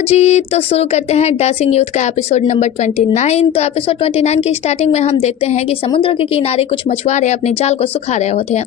जी, तो शुरू करते हैं डांसिंग यूथ का एपिसोड नंबर 29। तो एपिसोड 29 की स्टार्टिंग में हम देखते हैं कि समुद्र के किनारे कुछ मछुआरे अपने जाल को सुखा रहे होते हैं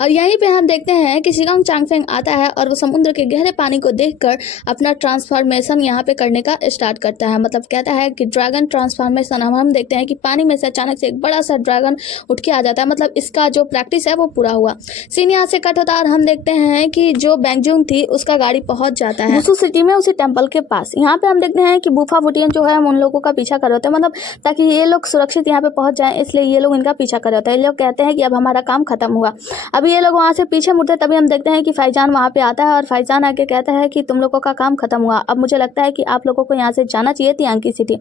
और यहीं पे हम देखते हैं कि शिगांग चांगफेंग आता है और वो समुद्र के गहरे पानी को देखकर अपना ट्रांसफॉर्मेशन यहाँ पे करने का स्टार्ट करता है। मतलब कहता है कि ड्रैगन ट्रांसफॉर्मेशन। हम देखते हैं कि पानी में से अचानक से एक बड़ा सा ड्रैगन उठ के आ जाता है। मतलब इसका जो प्रैक्टिस है वो पूरा हुआ। सीन यहाँ से कट होता है और हम देखते हैं कि जो बैंगजून थी उसका गाड़ी पहुंच जाता है वुसू सिटी में, उसी टेंपल के पास। यहाँ पे हम देखते हैं कि बूफा फुटियन जो है उन लोगों का पीछा कर रहे होते हैं, मतलब ताकि ये लोग सुरक्षित यहाँ पे पहुंच जाएं, इसलिए ये लोग इनका पीछा कर रहे होते हैं। ये लोग कहते हैं कि अब हमारा काम खत्म हुआ। अभी ये लोग वहाँ से पीछे मुड़ते तभी हम देखते हैं कि फैजान वहाँ पे आता है और फैजान आके कहता है कि तुम लोगों का काम खत्म हुआ, अब मुझे लगता है कि आप लोगों को यहाँ से जाना चाहिए तियांकी सिटी।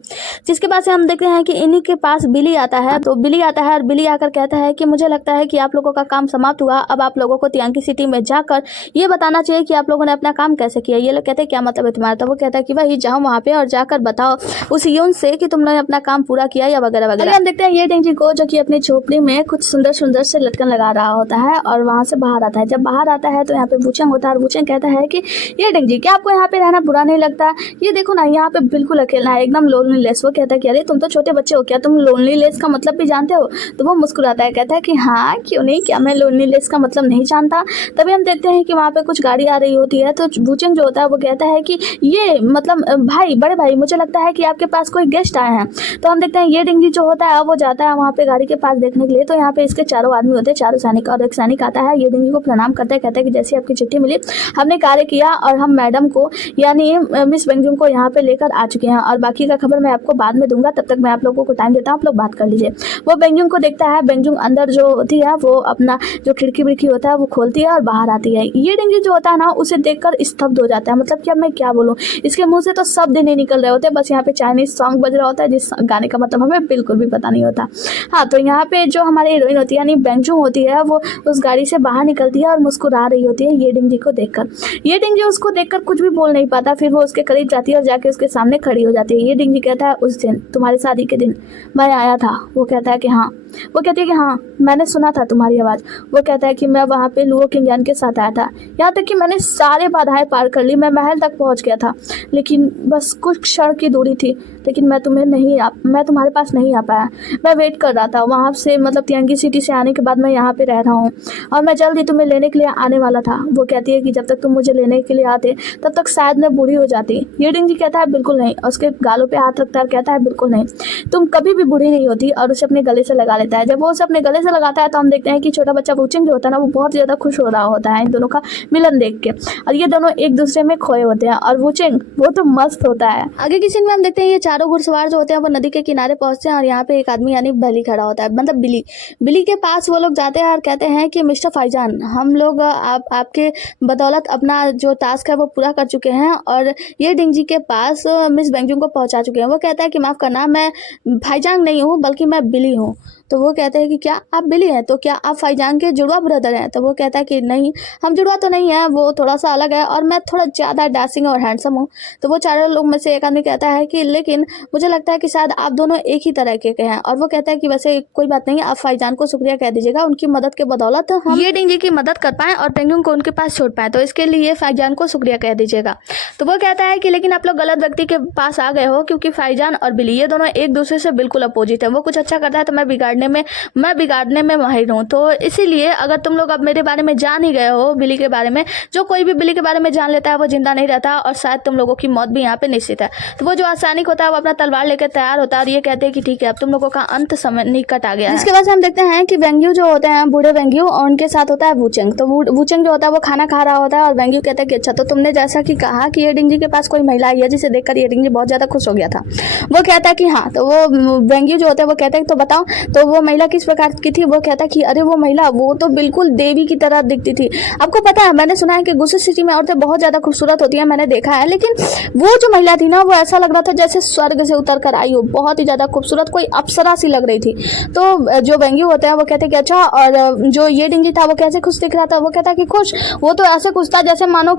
जिसके बाद से हम देखते हैं कि इन्हीं के पास बिली आता है। तो बिली आता है और बिली आकर कहता है कि मुझे लगता है कि आप लोगों का काम समाप्त हुआ, अब आप लोगों को तियांकी सिटी में जाकर ये बताना चाहिए कि आप लोगों ने अपना काम कैसे किया। ये लोग कहते हैं क्या मतलब है तुम्हारा? तो वो कहता है कि वही जाओ वहाँ पे और जाकर बताओ उस यून से कि तुम लोगों ने अपना काम पूरा किया या वगैरह वगैरह। हम देखते हैं ये डेंजी को जो कि अपनी झोपड़ी में कुछ सुंदर सुंदर से लटकन लगा रहा होता है और वहाँ से बाहर आता है। जब बाहर आता है तो यहाँ पे वुचेंग होता है और वुचेंग कहता है कि ये डेंजी क्या आपको यहाँ पे रहना बुरा नहीं लगता? ये देखो ना, यहाँ पे बिल्कुल अकेला है, एकदम लोनलीनेस। वो कहता है कि अरे तुम तो छोटे बच्चे हो, क्या तुम लोनलीनेस का मतलब भी जानते हो? तो वो मुस्कुराता है, कहता है कि हाँ क्यों नहीं, क्या मैं लोनलीनेस का मतलब नहीं जानता। तभी हम देखते हैं कि वहाँ पे कुछ गाड़ी आ रही होती है। तो वुचेंग जो होता है वो कहता है कि ये मतलब भाई, बड़े भाई, मुझे लगता है कि आपके पास कोई गेस्ट आए हैं। तो हम देखते हैं ये डिंगी जो होता है वो जाता है वहाँ पे गाड़ी के पास देखने के लिए। तो यहाँ पे इसके चारों आदमी होते हैं, चारों सैनिक, और एक सैनिक आता है, ये डिंगी को प्रणाम करता है, कहता है कि जैसी आपकी चिट्ठी मिली हमने कार्य किया और हम मैडम को यानी मिस बेंगजून को यहाँ पे लेकर आ चुके हैं और बाकी का खबर मैं आपको बाद में दूंगा, तब तक मैं आप लोगों को टाइम देता हूँ, आप लोग बात कर लीजिए। वो बेंगजून को देखता है, बेंगजून अंदर जो होती है वो अपना जो खिड़की विड़की होता है वो खोलती है और बाहर आती है। ये डिंगी जो होता है ना उसे देखकर स्तब्ध हो जाता है। मतलब कि अब मैं क्या बोलूँ, इसके मुँह से तो शब्द नहीं निकल रहे होते, बस यहाँ पे चाइनीज सॉन्ग बज रहा होता है जिस गाने का मतलब हमें बिल्कुल भी पता नहीं होता। हाँ, तो यहाँ पे जो हमारी हीरोइन होती है यानी बेंगजून होती है वो उस गाड़ी से बाहर निकलती है और मुस्कुरा रही होती है ये डिंगी को देखकर। ये डिंगी उसको देखकर कुछ भी बोल नहीं पाता, फिर वो उसके करीब जाती है और जाके उसके सामने खड़ी हो जाती है। ये डिंगी कहता है उस दिन तुम्हारी शादी के दिन मैं आया था। वो कहता है कि हाँ। वो कहती है कि हाँ मैंने सुना था तुम्हारी आवाज़। वो कहता है कि मैं वहाँ पे लुओ किंगयान के साथ आया था, यहाँ तक कि मैंने सारे बाधाएं पार कर ली, मैं महल तक पहुँच गया था, लेकिन बस कुछ क्षण की दूरी थी, लेकिन मैं तुम्हारे पास नहीं आ पाया। मैं वेट कर रहा था वहाँ से, मतलब तियांगी सिटी से आने के बाद मैं यहाँ पे रह रहा हूँ और मैं जल्द ही तुम्हें लेने के लिए आने वाला था। वो कहती है कि जब तक तुम मुझे लेने के लिए आते तब तक शायद मैं बूढ़ी हो जाती। ये डिंगी कहता है बिल्कुल नहीं, और उसके गालों पे हाथ रखता है और कहता है बिल्कुल नहीं, तुम कभी भी बूढ़ी नहीं होती, और उसे अपने गले से लगा लेता है। जब वो उसे अपने गले से लगाता है तो हम देखते हैं कि छोटा बच्चा वुचेंग जो होता है ना वो बहुत ज़्यादा खुश हो रहा होता है इन दोनों का मिलन देख के, और ये दोनों एक दूसरे में खोए होते हैं और वुचेंग वो तो मस्त होता है। आगे की सीन में हम देखते हैं ये चारों घुड़सवार जो होते हैं वो नदी के किनारे पहुंचते हैं और यहाँ पे एक आदमी यानी बली खड़ा होता है, मतलब बिली के पास वो लोग जाते हैं और कहते हैं कि मिस्टर फैजान, हम लोग आपके बदौलत अपना जो टास्क है वो पूरा कर चुके हैं और ये डिंगी के पास मिस बेंगजून को पहुंचा चुके हैं। वो कहता है कि माफ़ करना, मैं फैजान नहीं हूँ बल्कि मैं बिली हूँ। तो वो कहते हैं कि क्या आप बिली हैं? तो क्या आप फैजान के जुड़वा ब्रदर हैं? तो वो कहता है कि नहीं, हम जुड़वा तो नहीं है, वो थोड़ा सा अलग है और मैं थोड़ा ज़्यादा डैशिंग और हैंडसम हूँ। तो वो चारों लोग में से एक आदमी कहता है कि लेकिन मुझे लगता है कि शायद आप दोनों एक ही तरह के हैं। और वो कहता है कि वैसे कोई बात नहीं, आप फैजान को शुक्रिया कह दीजिएगा, उनकी मदद के बदौलत हम ये डिंगी की मदद कर पाएँ और बेंगजून को उनके पास छोड़ पाएँ, तो इसके लिए फैजान को शुक्रिया कह दीजिएगा। तो वो कहता है कि लेकिन आप लोग गलत व्यक्ति के पास आ गए हो, क्योंकि फैजान और बिली ये दोनों एक दूसरे से बिल्कुल अपोजिट है। वो कुछ अच्छा करता है तो मैं बिगाड़ने में माहिर हूँ। तो इसीलिए अगर तुम लोग अब मेरे बारे में जान ही गए हो, बिली के बारे में, जो कोई भी बिली के बारे में जान लेता है वो जिंदा नहीं रहता और शायद तुम लोगों की मौत भी यहाँ पे निश्चित है। तो वो जो आसानिक होता है वो अपना तलवार लेकर तैयार होता है और ये कहते हैं कि ठीक है अब तुम लोगों का अंत समय निकट आ गया है। इसके बाद हम देखते हैं कि वेंग्यू जो होते हैं बूढ़े वेंग्यू, और उनके साथ होता है वुचेंग। तो वुचेंग जो होता है वो खाना खा रहा होता है और वेंग्यू कहता है कि अच्छा, तो तुमने जैसा कि कहा कि ये डिंगी के पास कोई महिला आई है जिसे देखकर ये डिंगी बहुत ज्यादा खुश हो गया था। वो कहता है कि हाँ। तो वो वेंग्यू जो होता है वो कहता है तो बताओ तो वो महिला किस प्रकार की थी? वो कहता है कि अरे वो महिला वो तो बिल्कुल देवी की तरह दिखती थी। आपको पता है, मैंने सुना है कि गुस्से सिटी में औरतें बहुत ज्यादा खूबसूरत होती हैं, मैंने देखा है, लेकिन वो जो महिला थी ना वो ऐसा लग रहा था जैसे स्वर्ग से उतर कर आई हो, बहुत ही ज्यादा खूबसूरत, कोई अप्सरा सी लग रही थी। तो जो वेंग्यू होते हैं वो कहते हैं कि अच्छा, और जो ये डिंगी था वो कैसे खुश दिख रहा था? वो कहता है कि खुश, वो तो ऐसे खुश था जैसे मानो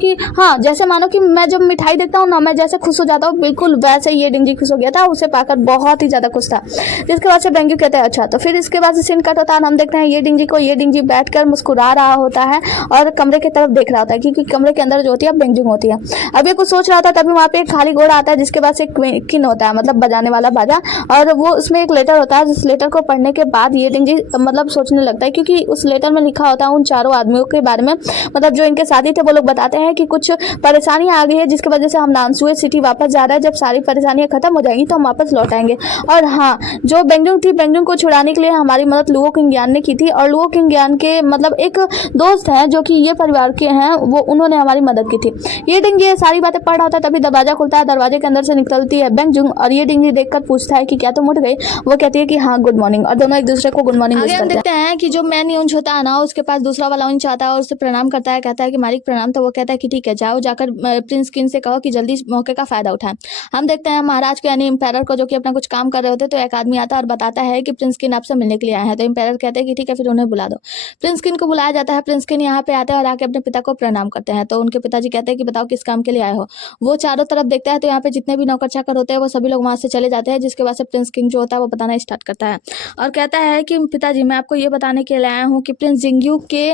कि मैं जब मिठाई देखता हूँ ना मैं जैसे खुश हो जाता हूँ, बिल्कुल वैसे ये डिंगी खुश हो गया था, उसे पाकर बहुत ही ज्यादा खुश था। जिसके बाद से वेंग्यू कहते हैं अच्छा, तो फिर इसके बाद सीन कट होता है और हम देखते हैं ये डिंजी को, ये डिंजी बैठकर मुस्कुरा रहा होता है और कमरे की तरफ देख रहा होता है, क्योंकि कमरे के अंदर जो होती है बेंजिंग होती है। अब ये कुछ सोच रहा था, तभी वहाँ पे एक खाली घोड़ा आता है जिसके पास एक किन होता है, मतलब बजाने वाला बाजा, और वो उसमें एक लेटर होता है, जिस लेटर को पढ़ने के बाद ये डिंजी मतलब सोचने लगता है, क्योंकि उस लेटर में लिखा होता है उन चारों आदमियों के बारे में, मतलब जो इनके साथी थे। वो लोग बताते हैं कि कुछ परेशानियां आ गई है जिसकी वजह से हम नानसुए सिटी वापस जा रहे हैं, जब सारी परेशानियां खत्म हो जाएंगी तो हम वापस लौट आएंगे। और हाँ, जो बेंजुंग थी, बेंजुंग को छुड़ाने के लिए हमारी मदद लुओ किंगयान ने की थी, और लुओ किंगयान के मतलब एक दोस्त हैं जो कि ये परिवार के हैं, वो उन्होंने हमारी मदद की थी। ये डिंजी ये सारी बातें पढ़ रहा होता है, तभी दरवाजा खुलता है, दरवाजे के अंदर से निकलती है बेंजुंग, और ये डिंजी देखकर पूछता है कि क्या तुम उठ गई। वो कहती है कि हाँ गुड मॉर्निंग, और दोनों एक दूसरे को गुड मॉर्निंग विश करते हैं कि जो मैन यूंच होता है ना, उसके पास दूसरा वाला यूंच आता है और उससे प्रणाम करता है, कहता है कि मालिक प्रणाम। तो वो कहता है कि ठीक है, जाओ जाकर प्रिंस किन से कहो कि जल्दी इस मौके का फायदा उठाएं। हम देखते हैं महाराज को यानी एम्पायर को, जो कि अपना कुछ काम कर रहे होते, तो एक आदमी आता है और बताता है कि प्रिंस किन आपसे मिलने के लिए आए हैं। तो एम्पायर कहते हैं कि ठीक है, फिर उन्हें बुला दो। प्रिंस किन को बुलाया जाता है। प्रिंस किन यहाँ पे आते हैं और आके अपने पिता को प्रणाम करते हैं। तो उनके पिताजी कहते हैं कि बताओ किस काम के लिए आए हो। वो चारों तरफ देखता है, तो यहाँ पे जितने भी नौकर चाकर होते हैं वो सभी लोग वहां से चले जाते हैं, जिसके बाद से प्रिंस किंग जो होता है वो बताना स्टार्ट करता है और कहता है कि पिताजी मैं आपको ये बताने के लिए आया हूँ कि प्रिंस जिंगयू के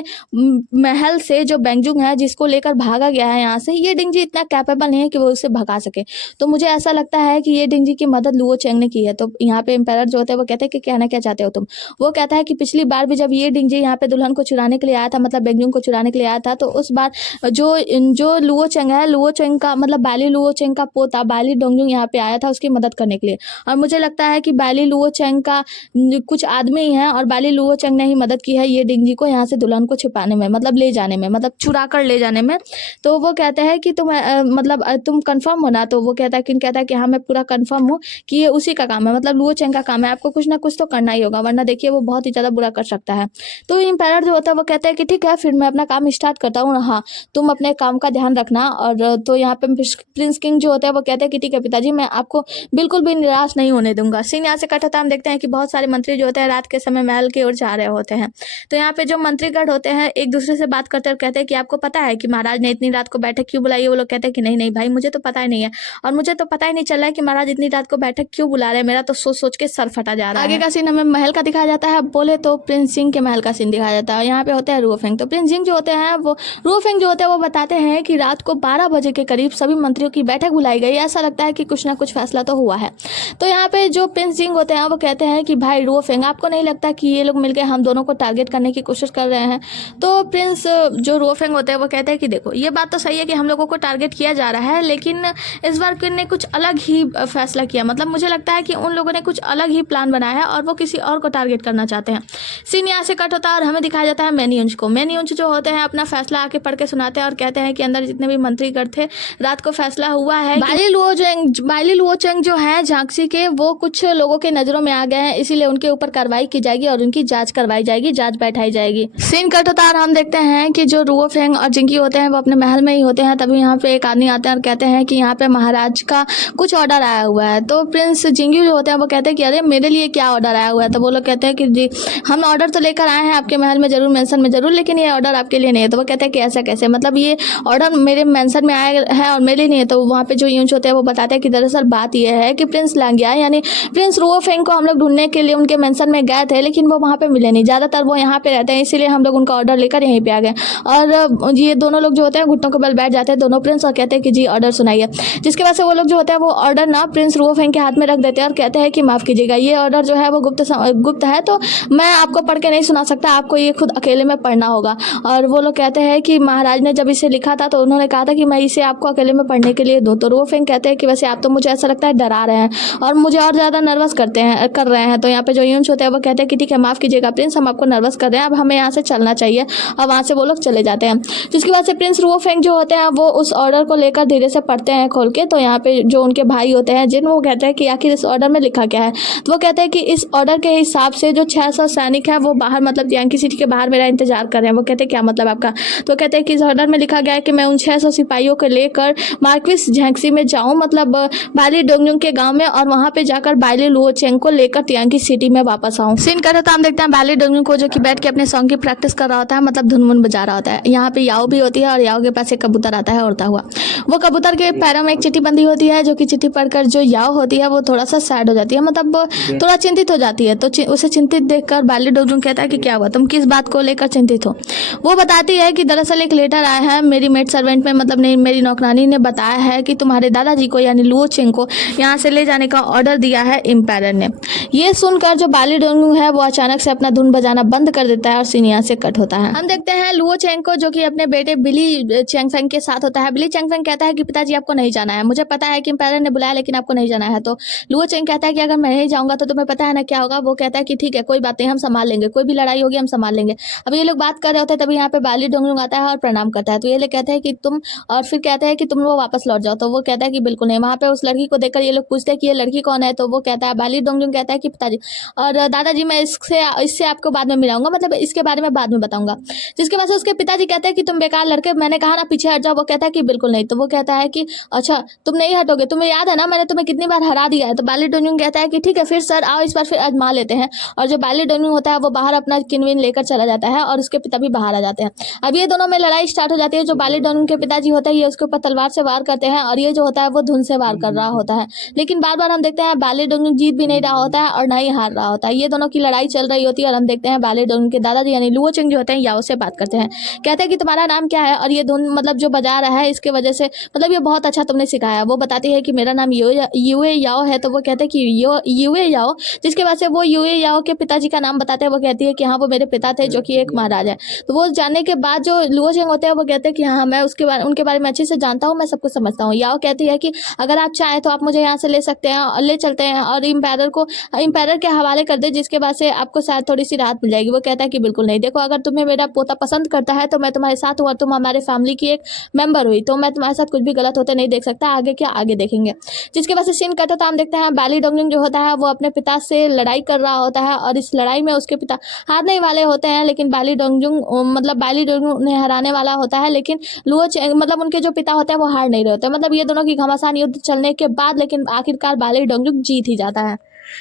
महल से जो बेंजुंग है, जिसको लेकर भागा गया है यहाँ से, ये डिंजी इतना कैपेबल नहीं है कि वो उसे भगा सके। तो मुझे ऐसा लगता है कि ये डिंजी की मदद लुओ चेंग ने की है। तो यहाँ पे एम्पायर जो होते हैं वो कहते हैं कि कहना क्या चाहते हो तुम। वो कहता है कि पिछली बार भी जब ये डिंजी यहाँ पे दुल्हन को चुराने के लिए आया था, मतलब बेंजुंग को चुराने के लिए आया था, तो उस बार जो लुओ चेंग है, लुओ चेंग का मतलब बाली लुओ चेंग का पोता बाली डोंगजुंग यहाँ पे आया था उसकी मदद करने के लिए। और मुझे लगता है कि बाली लुओ चेंग का कुछ आदमी ही है और बाली लुओ चेंग ने ही मदद की है ये डिंजी को यहाँ से दुल्हन को छिपाने में, मतलब ले जाने में, मतलब चुरा कर ले जाने में। तो वो कहते हैं कि तुम मतलब तुम कंफर्म हो ना। तो वो कहता है कि हाँ मैं पूरा कंफर्म हूँ कि ये उसी का काम है, मतलब लुओ चेंग का काम है, आपको कुछ ना कुछ तो करना ही होगा, वरना देखिए वो बहुत ही ज़्यादा बुरा कर सकता है। तो एम्पायर जो होता है वो कहता है कि ठीक है, फिर मैं अपना काम स्टार्ट करता हूँ, हाँ तुम अपने काम का ध्यान रखना। और तो यहाँ पे प्रिंस किंग जो होता है वो कहते हैं कि ठीक है पिताजी, मैं आपको बिल्कुल भी निराश नहीं होने दूंगा। सीन यहाँ से कट होता है, हम देखते हैं कि बहुत सारे मंत्री जो होते हैं रात के समय महल की ओर जा रहे होते हैं। तो यहाँ पे जो मंत्रीगण होते हैं एक दूसरे से बात करते हैं और कहते हैं कि आपको पता है कि महाराज ने इतनी रात को बैठक क्यों बुलाई है। वो लोग कहते हैं कि नहीं नहीं भाई, मुझे तो पता ही नहीं है, और मुझे तो पता ही नहीं चल रहा है कि महाराज इतनी रात को बैठक क्यों बुला रहे हैं। मेरा तो सोच सोच के सर फटा जा रहा है। आगे का सीन हमें महल का दिखाया जाता है, बोले तो प्रिंस सिंह के महल का सीन दिखाया जाता है। यहाँ पे होते हैं रुओफेंग। तो प्रिंस सिंह जो होते हैं वो रुओफेंग जो होते हैं वो बताते हैं कि रात को 12 बजे के करीब सभी मंत्रियों की बैठक बुलाई गई। ऐसा लगता है कि कुछ ना कुछ फैसला तो हुआ है। तो यहाँ पे जो प्रिंस सिंह होते हैं वो कहते हैं कि भाई रुओफेंग, आपको नहीं लगता कि ये लोग मिलकर हम दोनों को टारगेट करने की कोशिश कर रहे हैं। तो प्रिंस जो रुओफेंग होते हैं वो कहते हैं कि देखो ये बात तो सही है कि हम लोगों को टारगेट किया जा रहा है, लेकिन इस बार किन ने कुछ अलग ही फैसला किया। मतलब मुझे लगता है कि उन लोगों ने कुछ अलग ही प्लान बनाया है और वो किसी और को टारगेट करना चाहते हैं। सीन यहाँ से कट होता है और हमें दिखाया जाता है मैनियुंज को। मैनियुंज जो होते हैं अपना फैसला आके पढ़ के सुनाते हैं और कहते हैं कि अंदर जितने भी मंत्रीगण थे रात को फैसला हुआ है बाली लुओ चेंग जो है झांसी के, वो कुछ लोगों के नजरों में आ गए हैं, इसीलिए उनके ऊपर कार्रवाई की जाएगी और उनकी जांच करवाई जाएगी, जांच बैठाई जाएगी। सीन कट होता है और हम देखते हैं कि जो रुओफेंग और जिंकी होते हैं वो अपने महल में ही होते हैं। तभी यहाँ पे एक आदमी आते हैं और कहते हैं कि यहाँ पे महाराज का कुछ ऑर्डर आया हुआ है। तो प्रिंस जिंगी जो होते हैं वो कहते हैं कि अरे मेरे लिए क्या ऑर्डर आया हुआ है। तो वो लोग कहते हैं कि जी हम ऑर्डर तो लेकर आए हैं आपके महल में जरूर, मेंशन में जरूर, लेकिन ये ऑर्डर आपके लिए नहीं है। तो वो कहते हैं कि ऐसा कैसे, मतलब ये ऑर्डर मेरे मेंशन में आया है और मेरे लिए नहीं है। तो वहाँ पे जो यूंच होते हैं वो बताते हैं कि दरअसल बात यह है कि प्रिंस लांगिया यानी प्रिंस रुओफेंग को हम लोग ढूंढने के लिए उनके मेंशन में गए थे, लेकिन वो वहाँ पे मिले नहीं। ज़्यादातर वो यहाँ पे रहते हैं, इसीलिए हम लोग उनका ऑर्डर लेकर यहीं पे आ गए। और ये दोनों लोग जो होते हैं घुटनों के बल बैठ जाते हैं दोनों प्रिंस और कहते हैं कि जी ऑर्डर सुनाइए। जिसकी वजह से वो लोग जो होते हैं वो ऑर्डर ना प्रिंस रुओफेंग के हाथ में रख देते हैं और कहते हैं कि माफ़ कीजिएगा, ये ऑर्डर जो है वो गुप्त है, तो मैं आपको पढ़ के नहीं सुना सकता, आपको ये खुद अकेले में पढ़ना होगा। और वो लोग कहते हैं कि महाराज ने जब इसे लिखा था तो उन्होंने कहा था कि मैं इसे आपको अकेले में पढ़ने के लिए दूँ। तो रुओफेंग कहते हैं कि वैसे आप तो मुझे ऐसा लगता है डरा रहे हैं और मुझे और ज़्यादा नर्वस कर रहे हैं। तो यहाँ पे जो यूंच होते हैं वो कहते हैं कि ठीक है माफ़ कीजिएगा प्रिंस, हम आपको नर्वस कर रहे हैं, अब हमें यहाँ से चलना चाहिए। और वहाँ से वो लोग चले जाते हैं। जिसकी वजह से प्रिंस रुओफेंग जो होते हैं वो उस ऑर्डर को लेकर धीरे से पढ़ते हैं खोल के। तो यहाँ पे जो उनके भाई होते हैं जिन, वो कहते हैं कि आखिर इस ऑर्डर में लिखा क्या है। तो वो कहते हैं कि इस ऑर्डर के हिसाब से जो 600 सैनिक है वो बाहर, मतलब यांकी सिटी के बाहर मेरा इंतजार कर रहे हैं। वो कहते हैं क्या मतलब आपका। तो कहते हैं कि इस ऑर्डर में लिखा गया है कि मैं उन 600 सिपाहियों को लेकर मार्क्विस झांसी में जाऊँ, मतलब बाली डोंगजुंग के गाँव में, और वहाँ पे जाकर बाली लुओ चेंग को लेकर यांकी सिटी में वापस आऊँ। सीन कर हम देखते हैं बाली डोंगजुंग को जो कि बैठ के अपने सॉन्ग की प्रैक्टिस कर रहा होता है, मतलब धुन बजा रहा होता है। यहाँ पे याओ भी होती है और याओ के पास एक कबूतर आता है उड़ता हुआ। वो कबूतर के पैरों में एक चिट्ठी बंधी होती है, जो कि चिट्ठी पढ़कर जो याओ होती है वो थोड़ा सा सैड हो जाती है, मतलब थोड़ा चिंतित हो जाती है। है। तो उसे चिंतित देखकर बाली डोंगजुंग कहता है कि क्या हुआ, तुम किस बात को लेकर चिंतित हो। वो बताती है कि दरअसल एक लेटर आया है मेरी मेड सर्वेंट में, मतलब नहीं, मेरी नौकरानी ने बताया है कि तुम्हारे दादाजी को यानी लुओ चेंग को यहाँ से ले जाने का ऑर्डर दिया है एम्पायर ने। ये सुनकर जो बाली डोंगजुंग है वो अचानक से अपना धुन बजाना बंद कर देता है और सीन यहाँ से कट होता है। हम देखते हैं लुओ चेंग को जो कि अपने बेटे बिली चेंगफेंग के साथ होता है। बिली चेंगफेंग कहता है कि पिताजी आपको नहीं जाना है, मुझे पता है कि एम्पायर ने बुलाया लेकिन आपको नहीं जाना है। तो लुओ चेंग कहता है कि अगर मैं नहीं जाऊंगा तो तुम्हें पता है ना क्या होगा। वो कहता है कि ठीक है कोई बात नहीं, हम संभाल लेंगे, कोई भी लड़ाई होगी हम संभाल लेंगे। अब ये लोग बात कर रहे होते हैं तभी यहाँ पे बाली डोंगजुंग आता है और प्रणाम करता है। तो ये लोग कहते हैं कि तुम, और फिर कहते हैं कि तुम लोग वापस लौट जाओ। तो वो कहता है कि बिल्कुल नहीं। वहाँ पे उस लड़की को देखकर ये लोग पूछते हैं कि ये लड़की कौन है। तो वो कहता है, बाली डोंगजुंग कहता है कि पिताजी और दादाजी मैं इससे आपको बाद में मिलाऊंगा, मतलब इसके बारे में बाद में बताऊंगा। जिसके वजह से उसके पिताजी कहते हैं कि तुम बेकार लड़के, मैंने कहा ना पीछे हट जाओ। वो कहता है कि बिल्कुल नहीं। तो वो कहता है कि अच्छा तुम नहीं हटोगे, तुम्हें याद है ना मैंने तुम्हें कितनी बार हरा दिया है। तो बाली डोंगजुंग कहता है कि ठीक है फिर सर आओ, इस बार फिर आजमा लेते हैं। और जो बाली डोंगजुंग होता है वो बाहर अपना किनविन लेकर चला जाता है और उसके पिता भी बाहर आ जाते हैं। अब ये दोनों में लड़ाई स्टार्ट हो जाती है। जो बाली डोंगजुंग के पिताजी होते हैं ये उसके ऊपर तलवार से वार करते हैं और ये जो होता है वो धुन से वार कर रहा होता है। लेकिन बार बार हम देखते हैं बाली डोंगजुंग जीत भी नहीं रहा होता है और ना ही हार रहा होता है। ये दोनों की लड़ाई चल रही होती है और हम देखते हैं बाली डोंगजुंग के दादाजी यानी लुओ चेंग जो होते हैं याओ से बात करते हैं। कहते हैं कि तुम्हारा नाम क्या है और ये धुन मतलब जो बजा रहा है इसके वजह से मतलब ये बहुत अच्छा तुमने सिखाया। वो बताती है कि मेरा नाम युए याओ है। तो वो कहते हैं कि युए याओ, जिसके वजह से वो युए याओ के पिताजी का नाम बताते हैं। वो कहती है कि हाँ वो मेरे पिता थे जो कि एक महाराज है। तो वो जानने के बाद जो लुओ चेंग होते हैं वो कहते हैं कि हाँ मैं उनके बारे में अच्छे से जानता हूँ, मैं सब कुछ समझता हूँ। याओ कहती है कि अगर आप चाहें तो आप मुझे यहाँ से ले सकते हैं, ले चलते हैं और एम्पायर के हवाले कर दे, जिसके बाद से आपको शायद थोड़ी सी राहत मिल जाएगी। वो कहता है कि बिल्कुल नहीं, देखो अगर तुम्हें मेरा पोता पसंद करता है तो मैं तुम्हारे साथ हूँ और तुम हमारे फैमिली की एक मेंबर हुई, तो मैं तुम्हारे साथ कुछ भी गलत होते नहीं देख सकता। आगे क्या आगे देखेंगे। जिसके वजह से सीन कट होता है। हम देखते हैं बाली डोंगजुंग जो होता है वो अपने पिता से लड़ाई कर रहा होता है और इस लड़ाई में उसके पिता हारने वाले होते हैं, लेकिन बाली डोंगजुंग उन्हें हराने वाला होता है। लेकिन लुओ चेंग मतलब उनके जो पिता होते हैं वो हार नहीं रहे होते। मतलब ये दोनों की घमासान युद्ध चलने के बाद लेकिन आखिरकार बाली डोंगजुंग जीत ही जाता है।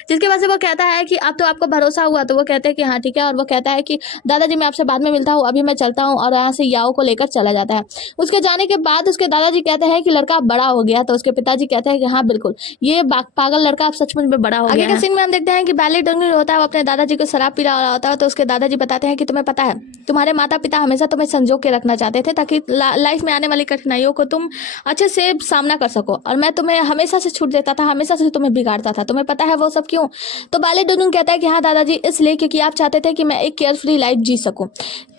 जिसके वजह से वो कहता है कि अब तो आपको भरोसा हुआ। तो वो कहते हैं कि हाँ ठीक है। और वो कहता है कि दादाजी मैं आपसे बाद में मिलता हूँ, अभी मैं चलता हूँ। और यहाँ से याओ को लेकर चला जाता है। उसके जाने के बाद उसके दादाजी कहते हैं कि लड़का बड़ा हो गया। तो उसके पिताजी कहते हैं कि हाँ बिल्कुल ये पागल लड़का अब सचमुच में बड़ा हो गया। आगे के सीन में हम देखते हैं कि बाली डोंगजुंग होता है वो अपने दादाजी को शराब पिला रहा होता है। तो उसके दादाजी बताते हैं कि तुम्हें पता है तुम्हारे माता पिता हमेशा तुम्हें संजो के रखना चाहते थे ताकि लाइफ में आने वाली कठिनाइयों को तुम अच्छे से सामना कर सको, और मैं तुम्हें हमेशा से छूट देता था, हमेशा से तुम्हें बिगाड़ता था। तुम्हें पता है वो सब क्यों? तो बाली डोंगजुंग कहता है कि हाँ दादाजी इसलिए क्योंकि आप चाहते थे कि मैं एक केयर फ्री लाइफ जी सकूं।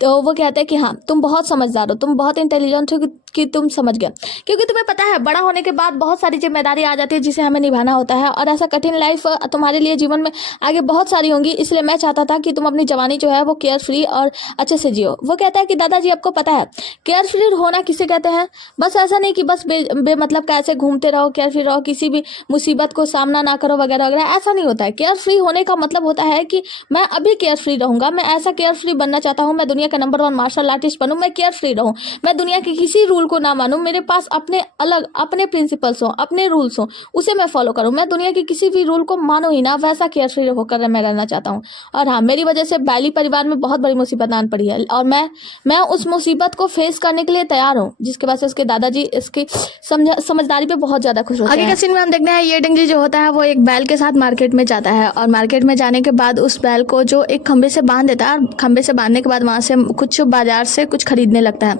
तो वो कहते हैं कि हाँ तुम बहुत समझदार हो, तुम बहुत इंटेलिजेंट हो कि तुम समझ गए, क्योंकि तुम्हें पता है बड़ा होने के बाद बहुत सारी जिम्मेदारी आ जाती है जिसे हमें निभाना होता है और ऐसा कठिन लाइफ तुम्हारे लिए जीवन में आगे बहुत सारी होंगी। इसलिए मैं चाहता था कि तुम अपनी जवानी जो है वो केयर फ्री और अच्छे से जियो। वो कहता है कि दादाजी आपको पता है केयर फ्री होना किसे कहते हैं? बस ऐसा नहीं कि बस बेमतलब का ऐसे घूमते रहो, केयर फ्री रहो, किसी भी मुसीबत को सामना ना करो वगैरह वगैरह, ऐसा नहीं होता है। केयर फ्री होने का मतलब होता है कि मैं अभी केयर फ्री रहूंगा, मैं ऐसा केयर फ्री बनना चाहता हूँ, मैं दुनिया का नंबर 1 मार्शल आर्टिस्ट बनूं, मैं केयर फ्री रहूं, मैं दुनिया के किसी रूल को ना मानूं, मेरे पास अपने प्रिंसिपल्स हो, अपने रूल्स हो, उसे मैं फॉलो करूं, मैं दुनिया के किसी भी रूल को मानो ही ना, वैसा केयर फ्री होकर मैं रहना चाहता हूँ। और हाँ मेरी वजह से बाली परिवार में बहुत बड़ी मुसीबत आन पड़ी है और मैं उस मुसीबत को फेस करने के लिए तैयार हूँ। जिसके बाद से उसके दादाजी इसकी समझदारी पे बहुत ज्यादा खुश होते हैं। आगे का सीन में हम देखते हैं ये डंगी जो होता है वो एक बैल के साथ मार्केट में जाता है और मार्केट में जाने के बाद उस बैल को जो एक खंबे से बांध देता है और खंबे से बांधने के बाद वहां से कुछ बाजार से कुछ खरीदने लगता है।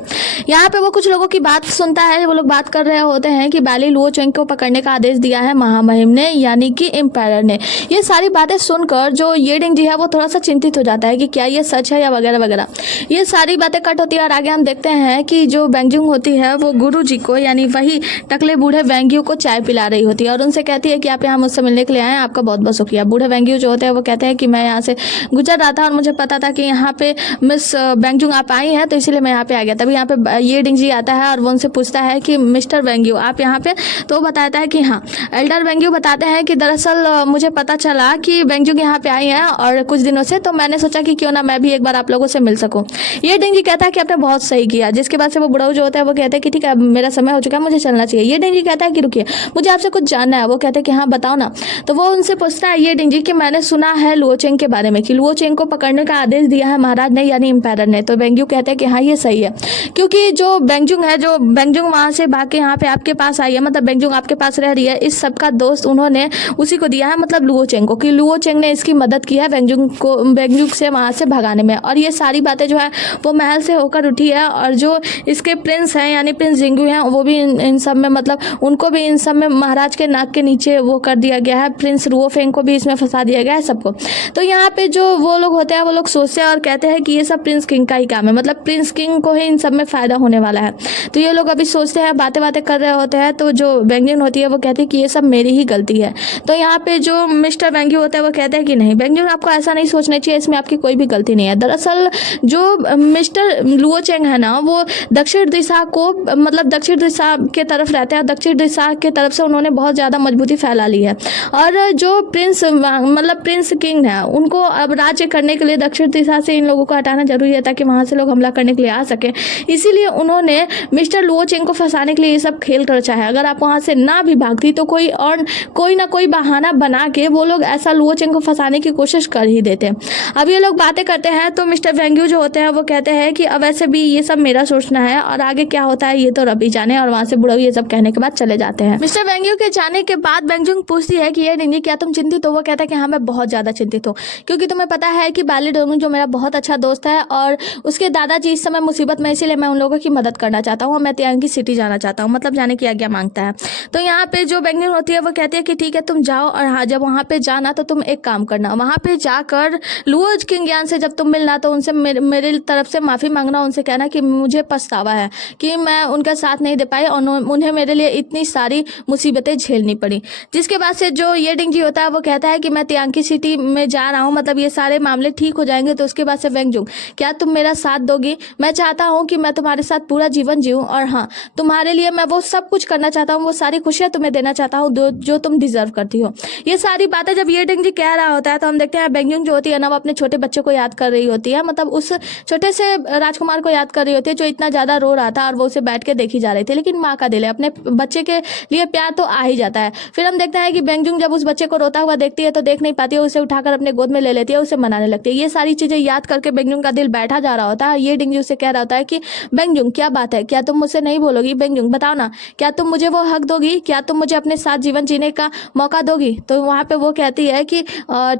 यहाँ पे वो कुछ लोगों की बात सुनता है। वो लोग बात कर रहे होते हैं कि बाली लुओ चेंग को पकड़ने का आदेश दिया है महामहिम ने यानी कि एम्पायर ने। ये सारी बातें सुनकर जो ये डिंग है वो थोड़ा सा चिंतित हो जाता है कि क्या ये सच है या वगैरह वगैरह। ये सारी बातें कट होती है और आगे हम देखते हैं कि जो वेंगजुंग होती है वो गुरु जी को यानी वही टकले बूढ़े वेंग्यू को चाय पिला रही होती है और उनसे कहती है कि आप यहाँ मुझसे मिलने के लिए आए, आपका बहुत बहुत शुक्रिया। बूढ़े वेंग्यू जो होते हैं वो कहते हैं कि मैं यहाँ से गुजर रहा था और मुझे पता था कि यहाँ पे मिस वेंगजुंग आप आई हैं तो इसीलिए मैं यहाँ पे आ गया। तभी यहाँ पे ये डिंग जी आता है और वो उनसे पूछता है कि मिस्टर वेंग्यू आप यहाँ पे? तो वो बताता है कि हाँ। एल्डर वेंग्यू बताते हैं कि दरअसल मुझे पता चला कि वेंगजुंग यहाँ पे आई हैं और कुछ दिनों से, तो मैंने सोचा कि क्यों ना मैं भी एक बार आप लोगों से मिल सकूँ। ये डिंग जी कहता है कि आपने बहुत सही किया। जिसके बाद से वो बुढ़ाऊ जो होता है वो कहते हैं कि ठीक है मेरा समय हो चुका है, मुझे चलना चाहिए। ये डिंग जी कहता है कि रुकिए मुझे आपसे कुछ जानना है। वो कहते हैं कि हाँ बताओ ना। तो वो उनसे पूछता है ये डिंग जी कि मैंने सुना है लुओ चेंग के बारे में कि लुओ चेंग को पकड़ने का आदेश दिया है महाराज ने यानी एम्पायर ने। तो वेंग्यू कहते हैं कि हाँ ये सही है, क्योंकि जो वेंगजुंग है जो बेंगजुंग वहाँ से भाग के यहाँ पे आपके पास आई है, मतलब बेंगजुंग आपके पास रह रही है, इस सब का दोस्त उन्होंने उसी को दिया है, मतलब लुओ चेंग को, कि लुओ चेंग ने इसकी मदद की है बेंगजुंग से वहाँ से भगाने में। और ये सारी बातें जो है वो महल से होकर उठी है, और जो इसके प्रिंस हैं यानी प्रिंस जिंगू हैं वो भी इन सब में, मतलब उनको भी इन सब में महाराज के नाक के नीचे वो कर दिया गया है, प्रिंस रुओ फेंग को भी इसमें फंसा दिया गया है सबको। तो यहाँ पे जो वो लोग होते हैं वो लोग सोचते हैं और कहते हैं कि ये सब प्रिंस किंग का ही काम है, मतलब प्रिंस किंग को ही इन सब में फ़ायदा होने वाला है। तो ये लोग अभी सोचते हैं, बातें बातें कर रहे होते हैं, तो जो बेंगजुंग होती है वो कहती है कि ये सब मेरी ही गलती है। तो यहाँ पे जो मिस्टर बेंगजू होता है वो कहते हैं कि नहीं बेंगजुंग, आपको ऐसा नहीं सोचना चाहिए, इसमें आपकी कोई भी गलती नहीं है। दरअसल जो मिस्टर लुओ चेंग है ना, वो दक्षिण दिशा को, मतलब दक्षिण दिशा के तरफ रहते हैं, दक्षिण दिशा के तरफ से उन्होंने बहुत ज़्यादा मजबूती फैला ली है। और जो प्रिंस, मतलब प्रिंस किंग है, उनको अब राज्य करने के लिए दक्षिण दिशा से इन लोगों को हटाना जरूरी है ताकि वहाँ से लोग हमला करने के लिए आ सके। इसीलिए उन्होंने मिस्टर लुओ चेंग को फंसाने के लिए ये सब खेल रचा है। अगर आप वहाँ से ना भी भागती तो कोई ना कोई बहाना बना के वो लोग ऐसा लुओ चेंग को फंसाने की कोशिश कर ही देते हैं। अब ये लोग बातें करते हैं तो मिस्टर बेंगजू जो होते हैं वो कहते हैं कि अब ऐसे भी ये सब मेरा सोचना है और आगे क्या होता है ये तो रब ही जाने। और वहाँ से बुढ़ऊ ये सब कहने के बाद चले जाते हैं। मिस्टर बेंगजू के जाने के बाद बेंगजुंग पूछती है कि ये डिंगी क्या तुम चिंतित हो? वो कहता है कि हाँ मैं बहुत ज़्यादा चिंतित हूँ, क्योंकि तुम्हें पता है कि बाली डोंग जो मेरा बहुत अच्छा दोस्त है और उसके दादाजी इस समय मुसीबत में, इसीलिए मैं उन लोगों की मदद करना चाहता हूँ और मैं तियांगी सिटी जाना चाहता हूँ, मतलब जाने की आज्ञा मांगता है। तो यहाँ पे जो बेंगजुंग होती है वो कहती है कि ठीक है तुम जाओ, और हाँ जब वहाँ पे जाना तो तुम एक काम करना, वहाँ पे जाकर लुओ किंगयान से जब तुम मिलना तो उनसे मेरी तरफ से माफ़ी मांगना, उनसे कहना कि मुझे पछतावा है कि मैं उनका साथ नहीं दे पाई और उन्हें मेरे लिए इतनी सारी मुसीबतें झेलनी पड़ी। जिसके बाद से जो ये डिंग जी होता है वो कहता है कि मैं तियांगी सिटी में जा रहा हूँ, मतलब ये सारे मामले ठीक हो जाएंगे। तो उसके बाद से बेंगजुंग, क्या तुम मेरा साथ दोगी? मैं चाहता हूँ कि मैं तुम्हारे साथ पूरा जीवन जीऊँ, और हाँ तुम्हारे लिए मैं वो सब कुछ करना चाहता हूँ, वो सारी खुशियाँ तुम्हें देना चाहता हूँ जो तुम डिजर्व करती हो। ये सारी बातें जब ये डिंग जी कह रहा होता है तो हम देखते हैं बेंगजुंग जो होती है ना वो अपने छोटे बच्चे को याद कर रही होती है, मतलब उस छोटे से राजकुमार को याद कर रही होती है जो इतना ज़्यादा रो रहा था और वो उसे बैठ के देखी जा रही थी। लेकिन माँ का दिल है, अपने बच्चे के लिए प्यार तो आ ही जाता है। फिर हम देखते हैं कि बेंगजुंग जब उस बच्चे को रोता हुआ देखती है तो देख नहीं पाती है, उसे उठाकर अपने गोद में ले लेती है, उसे मनाने लगती है। ये सारी चीज़ें याद करके बेंगजुंग का दिल बैठा जा रहा होता है। ये डिंग जी उसे कह रहा होता है कि बेंगजुंग क्या बात है, क्या तुम मुझसे नहीं बोलोगी? बेंगजुंग बताओ ना, क्या तुम मुझे वो हक दोगी? क्या तुम मुझे अपने साथ जीवन जीने का मौका दोगी? तो वहाँ पे वो कहती है कि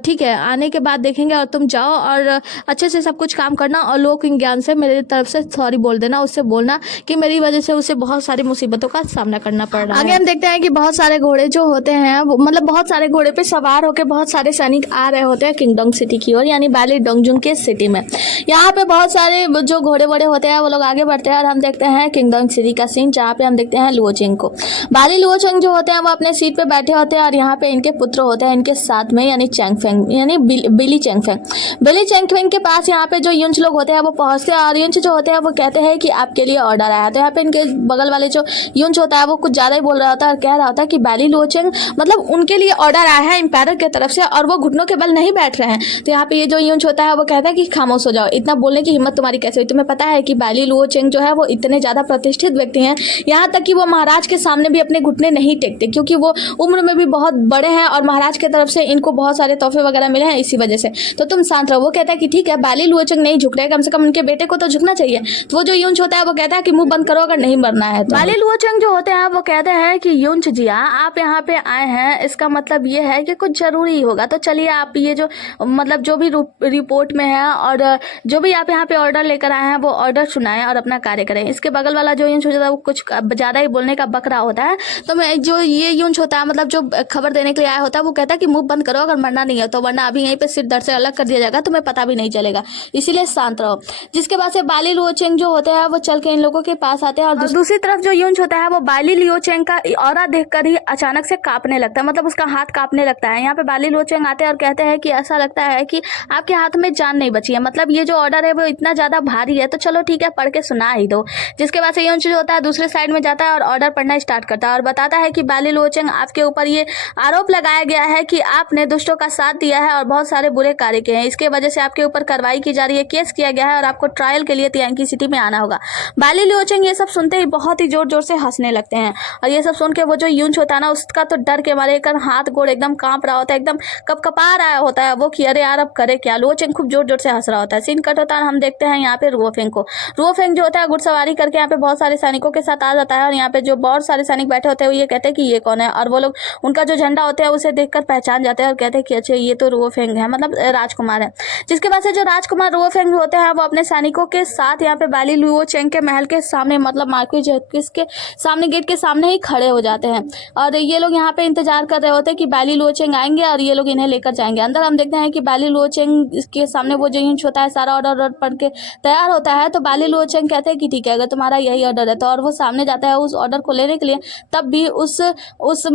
ठीक है आने के बाद देखेंगे, और तुम जाओ और अच्छे से सब कुछ काम करना, और लोक ज्ञान से मेरी तरफ से सॉरी बोल देना, उससे बोलना कि मेरी वजह से उसे बहुत सारी मुसीबतों का सामना करना पड़ रहा है। आगे हम देखते हैं कि बहुत सारे घोड़े जो होते हैं मतलब बहुत सारे घोड़े पे सवार होकर बहुत सारे सैनिक आ रहे होते हैं किंगडोंग सिटी की ओर, यानी बाली डोंगजुंग के सिटी में। यहाँ पे बहुत सारे जो घोड़े वोड़े होते हैं वो लोग आगे बढ़ते हैं और हम देखते हैं किंगडोंग सिटी का सीन, जहाँ पे हम देखते हैं लुओ चेंग को। बाली लुओ चेंग जो होते हैं वो अपने सीट पे बैठे होते हैं और यहाँ पे इनके पुत्र होते हैं इनके साथ में, यानी चैंगफेंग, यानी बिली चैंगफेंग। बिली चैंगफेंग के पास यहाँ पे जो युंच लोग होते हैं वो पहुंचते हैं और युंच जो होते हैं वो कहते हैं कि आपके लिए ऑर्डर आया है। तो यहाँ पे इनके बगल वाले जो युंच होता है वो कुछ ज़्यादा ही बोल रहा होता है और कह रहा होता है कि बाली लुओ चेंग, मतलब उनके लिए ऑर्डर आया है एम्पायर की तरफ से और वो घुटनों के बल नहीं बैठ रहे हैं। तो यहाँ पे ये जो युंच होता है वो कहता है कि खामोश हो जाओ, इतना बोलने की हिम्मत तुम्हारी कैसे हुई? तुम्हें पता है कि बाली लुओ चेंग जो है वो इतने ज़्यादा प्रतिष्ठित व्यक्ति हैं, यहाँ तक कि वो महाराज के सामने भी अपने घुटने नहीं टेकते, क्योंकि वो उम्र में भी बहुत बड़े हैं और महाराज की तरफ से इनको बहुत सारे तोहफे वगैरह मिले हैं इसी वजह से। तो तुम शांत रहो। वो कहता है कि ठीक है बाली लुओ चेंग नहीं झुक रहे, कम से कम उनके बेटे को तो झुकना चाहिए। तो वो जो युंच होता है वो कहता है कि मुंह बंद करो अगर नहीं मरना है तो। बाली लुओ चेंग जो होते हैं वो कहते हैं कि युंच जिया आप यहाँ पे आए हैं, इसका मतलब ये है कि कुछ जरूरी होगा, तो चलिए आप ये जो मतलब जो भी रिपोर्ट में है और जो भी आप यहाँ पे ऑर्डर लेकर आए हैं वो ऑर्डर सुनाएं और अपना कार्य करें। इसके बगल वाला जो युंच होता है वो कुछ ज़्यादा ही बोलने का बकरा होता है। तो मैं जो ये युंच होता है मतलब जो खबर देने के लिए आया होता है वो कहता है कि मुंह बंद करो अगर मरना नहीं है तो, वरना अभी यहीं पे सिर दर्द से अलग कर दिया जाएगा, तुम्हें पता भी नहीं चलेगा, इसीलिए शांत रहो। जिसके बाद से बाली लुओ चेंग जो होते हैं वो चल के इन लोगों के पास आते हैं और दूसरी तरफ जो युंच होता है वो बाली लुओ चेंग का ऑरा देखकर ही अचानक से कांपने लगता है, मतलब उसका हाथ कांपने लगता है। यहाँ पे बाली लुओ चेंग आते हैं और कहते हैं कि ऐसा लगता है कि आपके हाथ में जान नहीं बची है, मतलब ये जो ऑर्डर है वो इतना ज्यादा भारी है, तो चलो ठीक है पढ़ के सुना ही दो। जिसके बाद से युंच जो होता है दूसरे साइड में जाता है और ऑर्डर पढ़ना स्टार्ट करता है और बताता है कि बाली लुओ चेंग आपके ऊपर ये आरोप लगाया गया है कि आपने दुष्टों का साथ दिया है और बहुत सारे बुरे कार्य किए हैं, इसके वजह से आपके ऊपर कार्रवाई की जा रही है, केस किया गया है और आपको ट्रायल के लिए तियांगी सिटी में आना होगा। बाली लुओ चेंग ये सब सुनते ही बहुत ही जोर जोर से हंसने लगते हैं और ये सब सुन के वो जो युंच होता है ना उसका तो डर के मारे हाथ गोड़ एकदम कांप रहा होता है, एकदम कपकपा रहा होता है वो कि अरे यार अब करे क्या। लुओ चेंग खूब जोर जोर से हंस रहा होता है। सीन कट होता है, हम देखते हैं यहाँ पे रुओ फेंग को। रुओ फेंग जो होता है घुड़सवारी करके यहाँ पे बहुत सारे सैनिकों के साथ आ जाता है और यहाँ पे जो बहुत सारे सैनिक बैठे होते हैं वो ये कहते हैं कि ये कौन है, और वो लोग उनका जो झंडा होता है उसे देखकर पहचान जाते हैं और कहते हैं कि अच्छा ये तो रुओ फेंग है, मतलब राजकुमार है। जिसके बाद से जो राजकुमार रुओ फेंग होते हैं वो अपने सैनिकों के साथ यहाँ पे बाली लुओ चेंग के महल के सामने, मतलब मार्केट के सामने, गेट के सामने ही खड़े हो जाते हैं और ये लोग यहाँ पे इंतजार कर रहे होते हैं कि बाली लुओ चेंग आएंगे और ये लोग इन्हें लेकर जाएंगे अंदर। हम देखते हैं कि बाली लुओ चेंग के सामने वो जो हिंच होता है सारा ऑर्डर पढ़ के तैयार होता है, तो बाली लुओ चेंग कहते हैं कि ठीक है अगर तुम्हारा यही ऑर्डर है तो, और वो सामने जाता है उस ऑर्डर को लेने के लिए। तब भी उस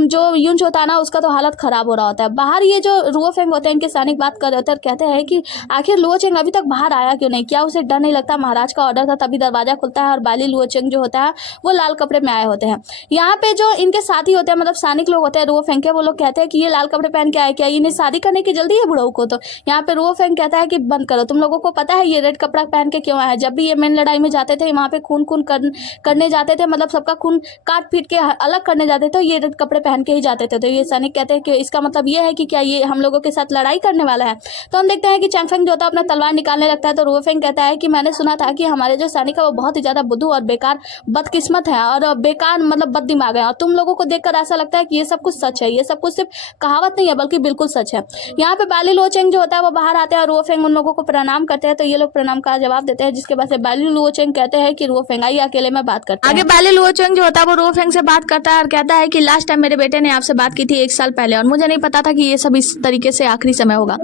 जो यूंच होता है ना उसका तो हालत खराब हो रहा होता है। बाहर ये जो रुओ फेंग होते हैं इनके सैनिक बात कर रहे होते हैं और कहते हैं कि आखिर लुओ चेंग अभी तक बाहर आया क्यों नहीं, क्या उसे डर नहीं लगता, महाराज का ऑर्डर था। तभी दरवाजा खुलता है और बाली लुओ चेंग जो होता है वो लाल कपड़े में आए होते हैं। यहाँ पे जो इनके साथी होते हैं, मतलब सैनिक लोग होते हैं रुओ फेंग के, वो लोग कहते हैं कि ये लाल कपड़े पहन के आए, क्या इन्हें शादी करने की जल्दी है बुढ़ऊ को। तो यहाँ पे रुओ फेंग कहता है कि बंद करो, तुम लोगों को पता है ये रेड कपड़ा पहन के क्यों आया है। जब भी ये मेन लड़ाई में जाते थे वहाँ पे खून करने जाते थे, मतलब सबका खून काट पीट के अलग करने जाते थे, ये रेड कपड़े पहन के ही जाते थे। तो ये सैनिक कहते हैं कि इसका मतलब ये है कि क्या ये हम लोगों के साथ लड़ाई करने वाला है। तो हम देखते हैं कि चैंग फेंग जो होता है अपना तलवार निकालने लगता है, तो रुओ फेंग कहता है कि मैंने सुना था कि हमारे जो सैनिक है वो बहुत ही ज्यादा बुद्धू और बेकार बदकिस्मत है और बेकार मतलब बद दिमाग है, और तुम लोगों को देखकर ऐसा लगता है कि ये सब कुछ सच है। ये सब कुछ सिर्फ कहावत नहीं है बल्कि बिल्कुल सच है। यहाँ पे बाली लुओ चेंग जो होता है वो बाहर आते हैं और रुओ फेंग उन लोगों को प्रणाम करते हैं, तो ये लोग प्रणाम का जवाब देते हैं। जिसके बाद से बाली लुओ चेंग कहते हैं कि रुओ फेंग आइए अकेले में बात करते हैं। आगे बाली लुओ चेंग जो होता है वो रुओ फेंग से बात करता है और कहता है कि लास्ट टाइम मेरे बेटे ने आपसे बात की थी 1 साल पहले और मुझे नहीं पता था कि ये सब इस तरीके से आखिरी समय होगा।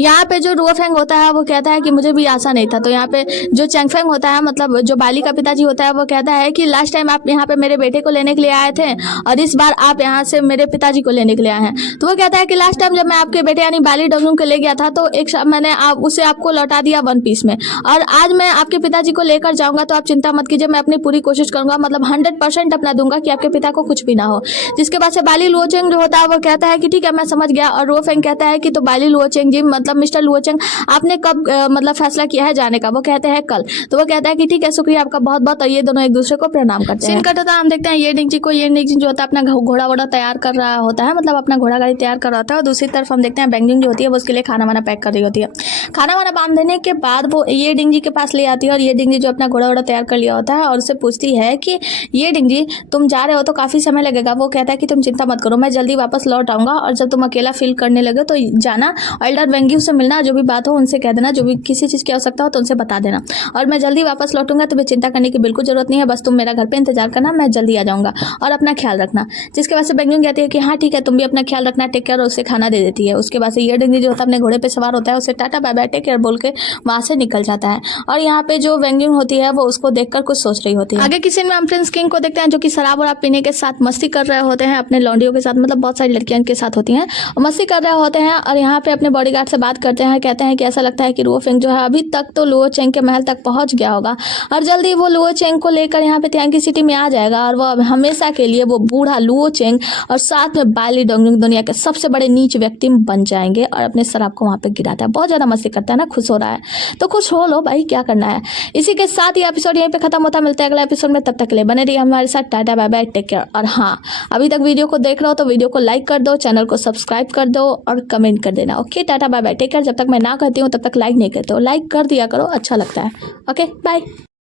यहाँ पे जो रुओ फेंग होता है वो कहता है कि मुझे भी आशा नहीं था। तो यहाँ पे जो चैंग फेंग होता है, मतलब जो बाली का पिताजी होता है, वो कहता है कि लास्ट टाइम आप यहाँ पे मेरे बेटे को लेने के लिए आए थे और इस बार आप यहाँ से मेरे पिताजी को लेने के लिए आए हैं। तो वो कहता है कि लास्ट टाइम जब मैं आपके बेटे यानी बाली डोंगलुंग को ले गया था तो मैंने उसे आपको लौटा दिया 1 पीस में, और आज मैं आपके पिताजी को लेकर जाऊंगा तो आप चिंता मत कीजिए, मैं अपनी पूरी कोशिश करूंगा, मतलब 100% अपना दूंगा कि आपके पिता को कुछ भी ना हो। जिसके बाद से बाली लुओ चेंग जो होता है वो कहता है कि ठीक है मैं समझ गया, और रुओ फेंग कहता है कि तो बाली लुओ चेंग जी, मतलब मिस्टर लुओ चेंग आपने कब मतलब फैसला किया है जाने का। वो कहते हैं कल। तो वो कहता है कि ठीक है शुक्रिया आपका बहुत बहुत, और ये दोनों एक दूसरे को प्रणाम करते हैं। सीन कट होता है, हम देखते हैं ये डिंग जी को, ये डिंग जी जो होता है अपना घोड़ा वोड़ा तैयार कर रहा होता है, मतलब अपना घोड़ा गाड़ी तैयार कर रहा होता है, और दूसरी तरफ हम देखते हैं बेंगजिंग जो होती है वो उसके लिए खाना वाना पैक कर रही होती है। खाना वाना बांध देने के बाद वो ये डिंग जी के पास ले आती है और ये डिंग जी जो अपना घोड़ा वोड़ा तैयार कर लिया होता है और उससे पूछती है कि ये डिंग जी तुम जा रहे हो तो काफी समय लगेगा। वो कहता है कि तुम चिंता मत करो, मैं जल्दी वापस लौट आऊंगा, और जब तुम अकेला फील करने लगे तो जाना एल्डर वेंग्यू से मिलना, जो भी बात हो उनसे कह देना, जो भी किसी चीज की आवश्यकता हो तो उनसे बता देना, और मैं जल्दी वापस लौटूंगा, तुम्हें चिंता करने की बिल्कुल जरूरत नहीं है, बस तुम मेरा घर पे इंतजार करना, मैं जल्दी आ जाऊंगा और अपना ख्याल रखना। जिसके बाद से बेंगजिंग कहती है कि हाँ ठीक है तुम भी अपना ख्याल रखना, टेक केयर, और उसे खाना दे देती है। उसके बाद से ये डिंग जी जो होता है अपने घोड़े पे सवार होता है, उसे tata bye bye take care बोल के वहां से निकल जाता है। और यहाँ पे जो वेंग्जिंग होती है वो उसको देखकर कुछ सोच रही होती है। आगे किसी में हम प्रिंस किंग को देखते हैं जो कि शराब और पीने के साथ मस्ती कर रहे होते हैं अपने लौंडियों के साथ, मतलब बहुत सारी लड़कियां इनके साथ होती हैं और मस्ती कर रहे होते हैं, और यहाँ पे अपने बॉडीगार्ड से बात करते हैं, कहते हैं कि ऐसा लगता है कि रुओ फेंग जो है अभी तक तो लुओ चेंग के महल तक पहुंच गया होगा और जल्दी वो लुओ चेंग को लेकर यहाँ पे त्यांगी सिटी में आ जाएगा, और वो हमेशा के लिए वो बूढ़ा लुओ चेंग और साथ में बाली डोंगलुंग दुनिया के सबसे बड़े नीच व्यक्ति बन जाएंगे, और अपने शराब को वहाँ पे गिराता है। बहुत ज्यादा मस्ती करता है ना, खुश हो रहा है तो खुश हो लो भाई, क्या करना है। इसी के साथ ये एपिसोड यहीं पे खत्म होता है, मिलता है अगला एपिसोड में, तब तक के लिए बने रहिए हमारे साथ। Tata bye bye, take care. और हाँ, अभी तक वीडियो को देख रहे हो तो वीडियो को लाइक कर दो, चैनल को सब्सक्राइब कर दो और कमेंट कर देना। Okay, tata bye bye, take care. जब तक मैं ना कहती हूँ तब तक लाइक नहीं करते हो, लाइक कर दिया करो, अच्छा लगता है। Okay bye.